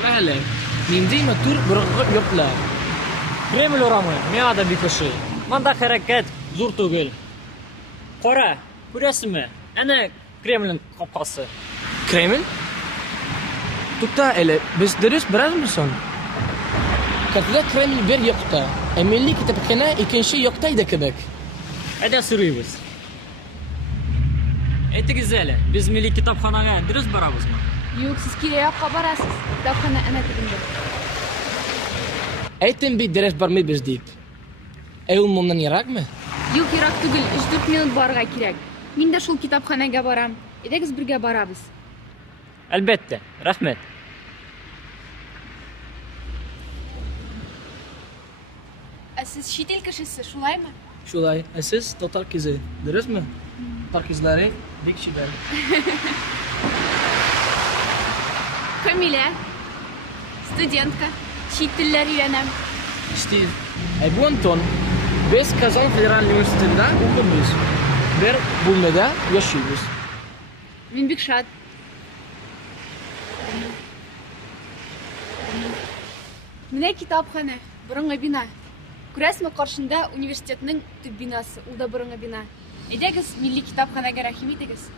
Ҡара әле, ниндәй матур борғоҡ йортлар. Кремль урамы, миңа да бик ошый. Мында хәрәкәт зур түгел. Ҡара, күрәсеңме? Әнә Кремльнең ҡапҡасы. Кремль? Туҡта әле, без дөрөҫ барабыҙмы соң? Картада Кремль бер яҡта, ә милли китапхана икенсе яҡта иде кебек. Әйдә сорыйбыз. Әйтегеҙ әле, без милли китапханаға дөрөҫ барабыҙмы? Юк, сез кире яҡҡа барасыз. Китапхана әнә тегендә. Әйтем бит дөрөҫ бармайбыҙ дип. Ә ул монан йыраҡмы? Юк, йыраҡ түгел, 3-4 минут барырға кирәк. Мин дә шул китапханага барам. Әйҙәгеҙ бергә барабыҙ. Әлбәттә, рәхмәт. Ә сез шит ил кешесе, шулаймы? Шулай, ә сез татар кизе, дөрөҫмө? Татар кизләре бик шибәр. Камилә, студентка, шит телләр өйрәнәм. Стив, ә бу Антон, без Казан Федераль университетында уҡыйбыҙ. Бер бүлмәдә йәшәйбеҙ. Мин бик шат. Менә китапхана, бороңғо бина. Күрәсме, ҡаршында университетның төп бинасы, ул да бороңғо бина. Әйҙәгеҙ, милли китапханага рәхим итегеҙ.